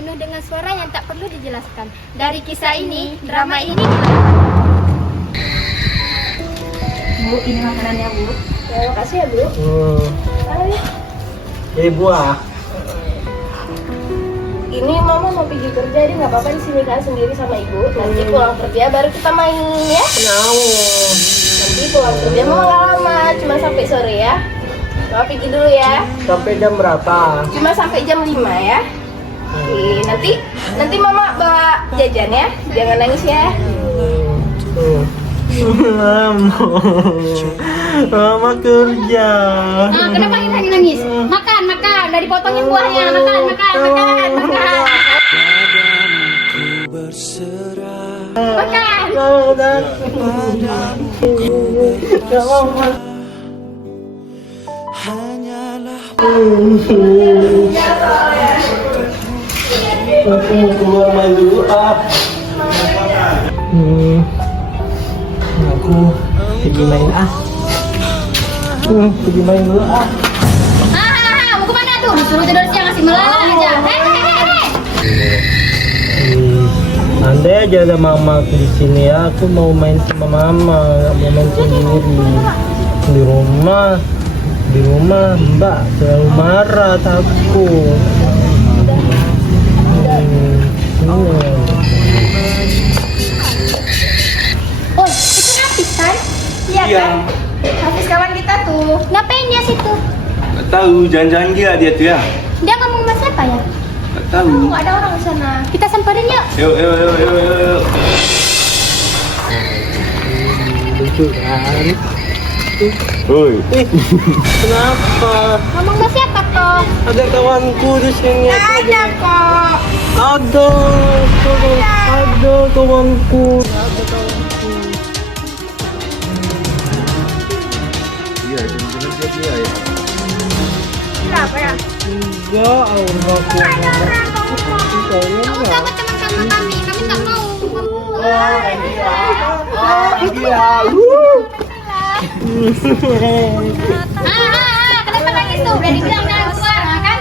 penuh dengan suara yang tak perlu dijelaskan. Dari kisah ini, drama ini Bu, ini makanannya Bu. Terima kasih ya Bu. Buah. Ini Mama mau pergi kerja, jadi nggak apa-apa di sini kan sendiri sama Ibu. Nanti pulang kerja baru kita main ya. Nanti pulang kerja Mama nggak lama, cuma sampai sore ya. Mama pergi dulu ya. Sampai jam berapa? Cuma sampai jam 5 ya. Oke, nanti Mama bawa jajan ya. Jangan nangis ya. Mama kerja. Nah, kenapa kita nangis? Makan, makan. Udah dipotongin buahnya. Makan. Makan. Aku mau keluar main dulu Aku pergi main pergi main dulu Mau kemana tuh? Suruh tidur siang ngasih melala aja. Andai aja ada mama aku di sini ya, aku mau main sama mama, nggak mau main sendiri. Di rumah Mbak selalu marah, takut. Oh, itu Hafiz kan? Iya kan? Hafiz kawan kita tuh. Ngapain dia situ? Tak tahu, jangan-jangan dia tuh ya. Dia ngomong sama siapa ya? Tak tahu. Nggak ada orang di sana. Kita samperin yuk. Yuk. Lucu kan? Woi. Kenapa? Ngomong sama siapa toh? Ada kawanku di sini. Ada kok. Ada kawanku. Iya, jangan dia ya. Kenapa ya? Enggak, aku Kamu sama teman-teman kami tak mau. Kenapa nangis tuh? Udah dibilang jangan keluar, kan?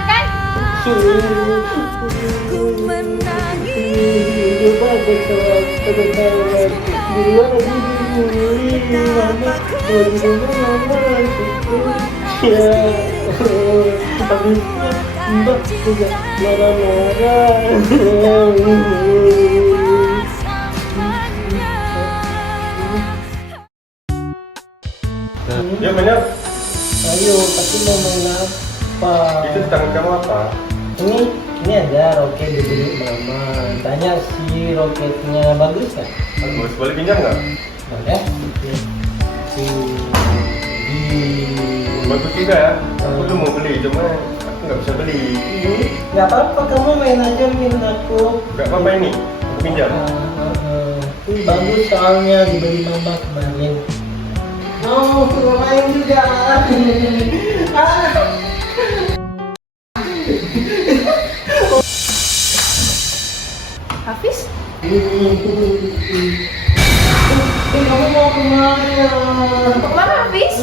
Mbak juga marah-marah. Ya banyak. Ayo, tapi mau main apa? Itu di tangan kamu apa? Ini ada roket dibeli mama. Tanya si roketnya bagus kan? Bagus. Boleh pinjam nggak? Ada. Bagus juga ya. Aku tuh mau beli, cuma aku nggak bisa beli. Nggak apa-apa, kamu main aja minta aku. Nggak apa-apa ini. Aku pinjam. Ini bagus soalnya dibeli mama kemarin. Mau main juga. Hafiz? Kamu mau kemana? Kemana Hafiz?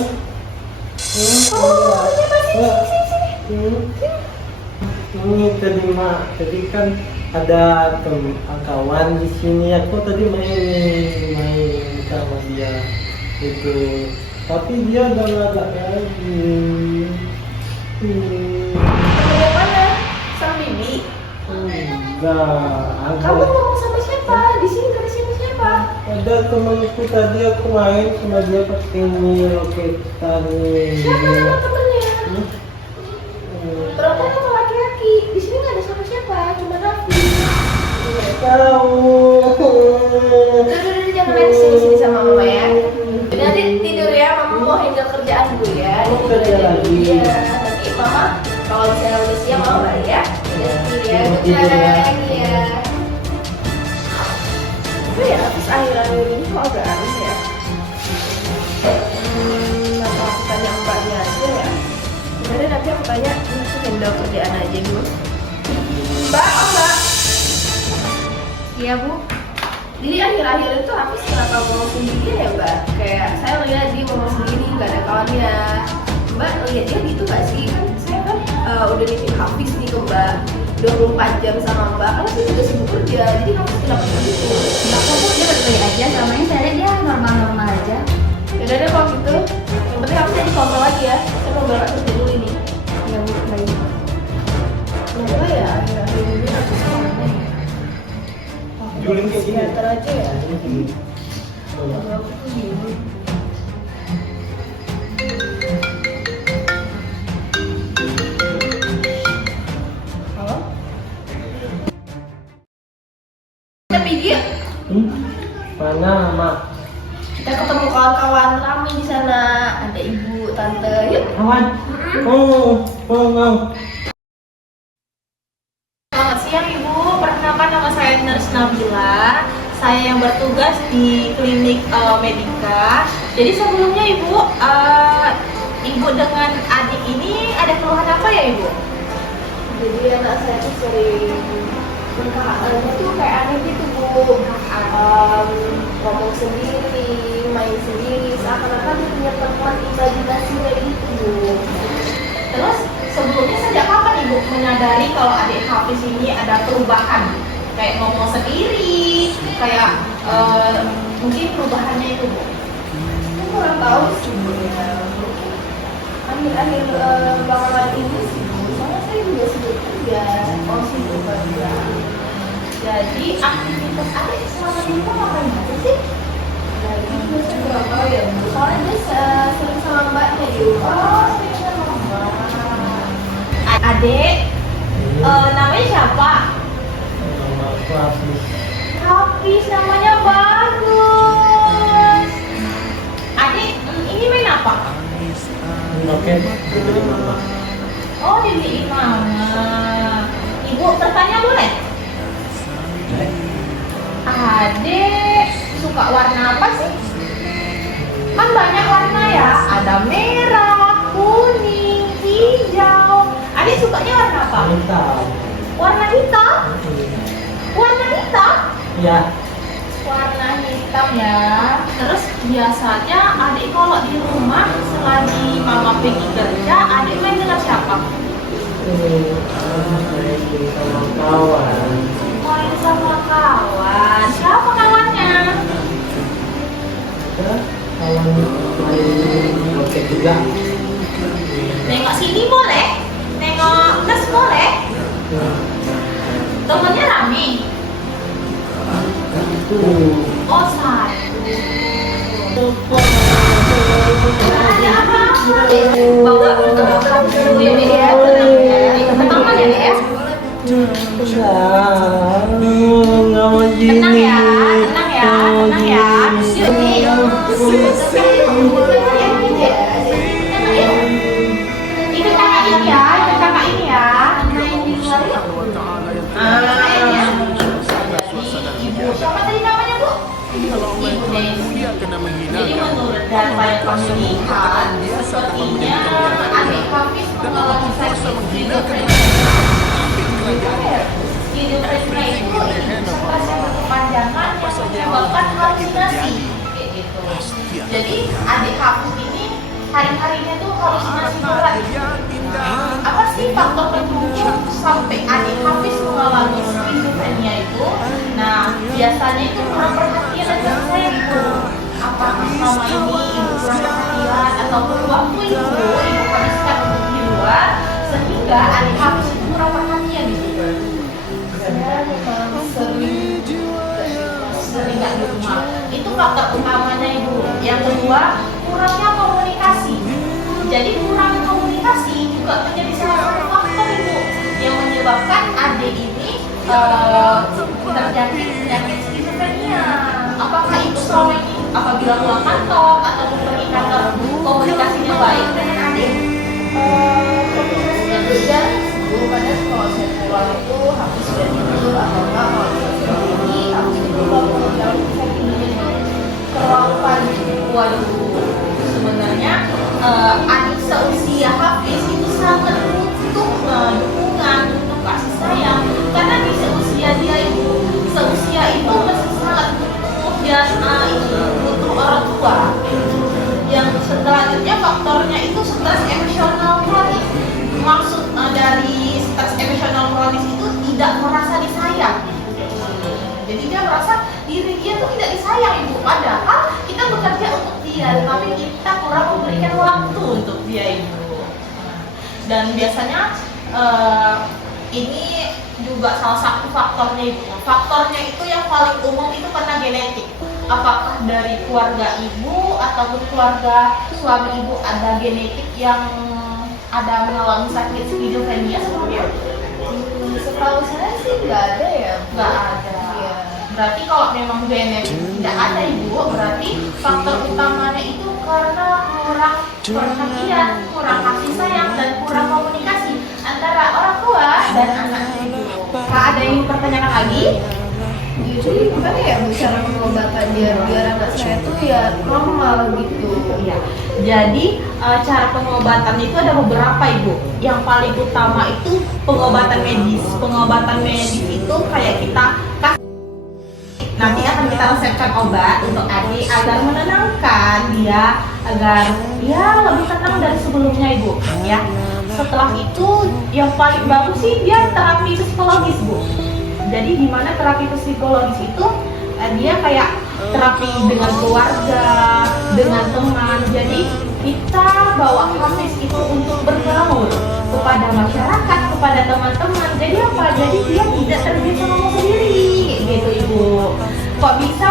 Ini tadi kan ada kawan di sini. Aku tadi main sama dia itu, tapi dia udah nggak ada lagi. Yang mana? Sang Bibi? Enggak, Kamu ngomong sama siapa? Di sini gak ada siapa-siapa. ada temanku tadi, aku main sama dia pakai roketan. Siapa nama temennya? Ternyata sama laki-laki. Di sini gak ada siapa-siapa, cuma Raffi. Tahu. Udah, jangan main sini sama mama ya. Nanti tidur ya, mama mau handle kerjaan dulu ya. Mau kerja lagi. Iya, nanti mama kalau misalnya udah siang mama balik ya. Udah tidur ya, Tidur ya. lagi ya. Tapi ya, habis akhir-akhir ini kok agak aneh ya. Kenapa aku tanya mbaknya aja ya? Sebenarnya nanti aku tanya, aku handle kerjaan aja dulu. Mbak, Mbak. Iya Bu. Jadi akhir-akhir itu Hafiz kenapa ngomong sendiri ya Mbak? Kayak saya lihat dia ngomong sendiri, gak ada kawannya. Mbak lihat dia gitu gak sih? Kan saya kan udah nitip Hafiz nih ke Mbak. 24 jam sama Mbak, kan aku juga sibuk kerja, jadi Hafiz kenapa begitu? Enggak kok Bu, dia baik-baik aja. Selama ini saya lihat dia normal-normal aja. Yaudah deh kalau gitu, yang penting Hafiz jadi kontrol lagi ya. Saya mau berangkat kerja dulu ini. Ya Bu, baik. Kenapa ya? Akhir-akhir ini Hafiz kemana ya? Juling kayak gini. Psikiater aja ya. Halo? Kita pergi yuk. Mana Mak? Kita ketemu kawan-kawan ramai di sana. Ada ibu, tante. Yuk. Kawan? Oh. Selamat siang Ibu, perkenalkan nama saya Nurse Nabila. Saya yang bertugas di klinik Medika. Jadi sebelumnya Ibu, Ibu dengan adik ini ada keluhan apa ya Ibu? Jadi anak saya tuh sering tuh kayak aneh gitu Bu. Ngomong sendiri, main sendiri, seakan-akan dia punya teman imajinasinya gitu Bu. Terus sebelumnya sejak kapan Ibu menyadari kalau adik Hafiz ini ada perubahan? Kayak ngomong sendiri, kayak mungkin perubahannya itu Bu? Aku kurang tahu sih Bu ya. Akhir-akhir belakangan ini sih Bu, soalnya saya juga sibuk kerja, sibuk kerja. Jadi aktivitas adik selama di rumah ngapain aja sih? Jadi itu saya kurang tahu ya Bu, soalnya dia sering sama mbaknya di rumah. Sering sama Mbak. Adik, namanya siapa? Nama aku Hafiz. Hafiz, namanya bagus. Adik, ini main apa? Oke, dibeli Mama. Oh, dibeliin mama. Ibu bertanya boleh? Adik, suka warna apa sih? Kan banyak warna ya, ada merah, kuning, hijau. Adik sukanya warna apa? Hitam. Warna hitam? Warna hitam? Ya. Warna hitam ya. Terus biasanya adik kalau di rumah selagi mama pergi kerja, adik main dengan siapa? Ini sama kawan. Main sama kawan. Siapa kawannya? Ya, kawan main oke juga. Nengok sini boleh? Nengok Nes boleh? Temennya rame? Itu. Oh, satu. Ada apa? Bawa dulu ya, Dek, ya. Tenang ya. Teman ya, Dek, ya. Nggak mau gini. Tenang ya, tenang ya, tenang ya. Yuk, Dek. Ikut kakak ini ya, ikut kakak ini ya. Main di luar yuk. Main ya. Ibu, siapa tadi namanya, Bu? Ibu Desi. Jadi menurut data yang kami lihat, sepertinya adik Hafiz mengalami sakit skizofrenia. Skizofrenia itu stres yang berkepanjangan yang menyebabkan halusinasi. Kayak gitu. Jadi adik Hafiz ini hari-harinya tuh halusinasi berat. Apa sih faktor pendukung sampai adik Hafiz mengalami skizofrenia itu? Nah, biasanya itu kurang perhatian dan sayang Ibu. Apakah selama ini Ibu kurang perhatian ataupun waktu Ibu habiskan untuk di luar sehingga adik Hafiz itu kurang perhatian gitu? Saya memang Sering nggak di rumah. Itu faktor utamanya Ibu. Yang kedua, kurangnya komunikasi. Jadi kurang komunikasi juga menjadi salah satu faktor Ibu yang menyebabkan adik ini terjangkit penyakit skizofrenia. Apakah Ibu selama ini apabila pulang kantor atau pergi kantor komunikasinya baik dengan adik? komunikasinya beda Bu, kadang kalau saya pulang itu Hafiz sudah tidur atau enggak kalau saya sendiri Hafiz itu bangun kalau saya tidurnya itu ke ruang depan. Waduh, sebenarnya adik seusia Hafiz itu sangat butuh dukungan, butuh kasih sayang. Karena di seusia dia itu, seusia itu masih sangat butuh dan itu butuh orang tua. Yang selanjutnya faktornya itu stres emosional kronis. Maksud dari stres emosional kronis itu dia tuh tidak disayang ibu. Padahal kita bekerja untuk dia, tapi kita kurang memberikan waktu untuk dia ibu. Dan biasanya ini juga salah satu faktornya ibu. Faktornya itu yang paling umum itu karena genetik. Apakah dari keluarga ibu ataupun keluarga suami ibu ada genetik yang ada mengalami sakit skizofrenia sebelumnya? Setahu saya sih nggak ada ya. Nggak ada. Iya. Berarti kalau memang genetik tidak ada ibu, berarti faktor utamanya itu karena kurang perhatian, kurang kasih sayang, dan kurang komunikasi antara orang tua dan anak ibu. Kak, ada yang mau pertanyakan lagi? Jadi gimana ya Bu cara pengobatan biar anak saya tuh ya normal gitu. Ya. Jadi cara pengobatan itu ada beberapa ibu. Yang paling utama itu pengobatan medis. Pengobatan medis itu kayak kita kasih. Nanti akan kita resepkan obat untuk adik agar menenangkan dia, agar dia lebih tenang dari sebelumnya ibu. Ya. Setelah itu yang paling bagus sih dia terapi psikologis bu. Jadi di mana terapi psikologis itu dia kayak terapi dengan keluarga, dengan teman. Jadi kita bawa Hafiz itu untuk bergaul kepada masyarakat, kepada teman-teman. Jadi apa? Jadi dia tidak terbiasa ngomong sendiri, gitu ibu. Kok bisa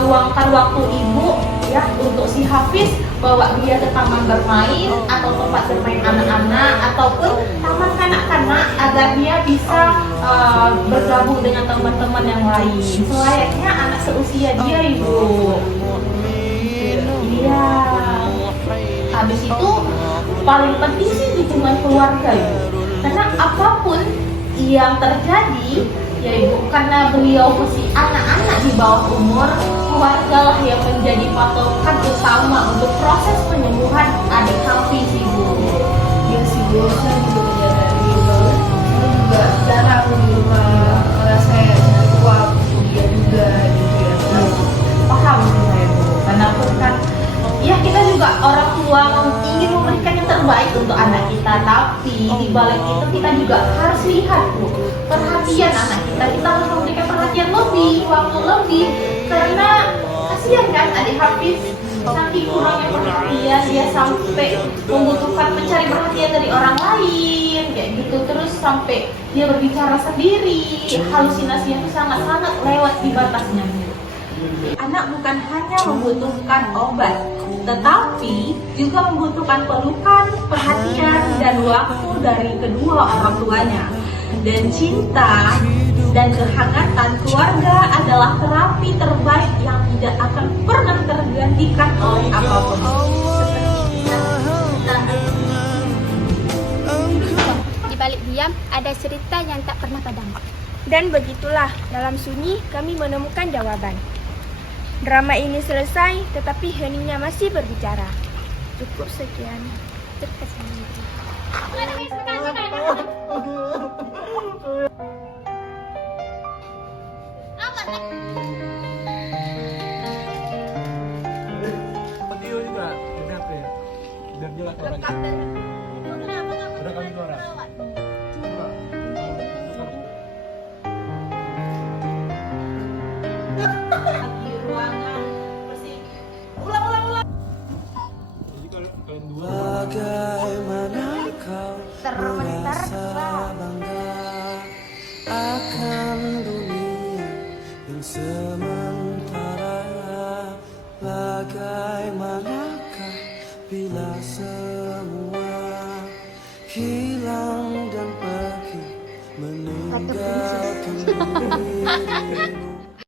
luangkan waktu ibu ya untuk si Hafiz, bawa dia ke taman bermain atau tempat bermain anak-anak ataupun taman kanak-kanak agar dia bisa bergabung dengan teman-teman yang lain selayaknya anak seusia dia ibu. Iya. Habis itu paling penting sih dukungan keluarga ibu, karena apapun yang terjadi ya ibu, karena beliau masih anak-anak di bawah umur, keluarga lah yang menjadi patokan utama untuk proses penyembuhan adik Hafiz ibu. Iya sih Bu, saya juga menyadari bahwa saya juga jarang di rumah karena saya tua dia juga gitu ya. Paham saya ibu, karena kan ya kita juga orang tua ingin memberikan yang terbaik untuk anak kita, tapi di balik itu kita juga harus lihat bu, perhatian anak kita harus memberikan perhatian lebih, waktu lebih, karena kasihan kan adik Hafiz saking kurangnya perhatian dia sampai membutuhkan mencari perhatian dari orang lain kayak gitu, terus sampai dia berbicara sendiri, halusinasinya itu sangat-sangat lewat di batasnya. Anak bukan hanya membutuhkan obat, tetapi juga membutuhkan pelukan, perhatian, dan waktu dari kedua orang tuanya. Dan cinta dan kehangatan keluarga adalah terapi terbaik yang tidak akan pernah tergantikan oleh apapun. Di balik diam ada cerita yang tak pernah padam. Dan begitulah dalam sunyi kami menemukan jawaban. Drama ini selesai, tetapi heningnya masih berbicara. Cukup sekian. Terima kasih. Audio juga, udah apa ya? Biar jelas orangnya. Udah kami suara. Coba. Di ruangan bersih. Ulang. Jadi kalau kalian dua Bagaimana kau merasa bangga akan dunia yang sementara? Bagaimanakah bila semua hilang dan pergi meninggalkan dirimu?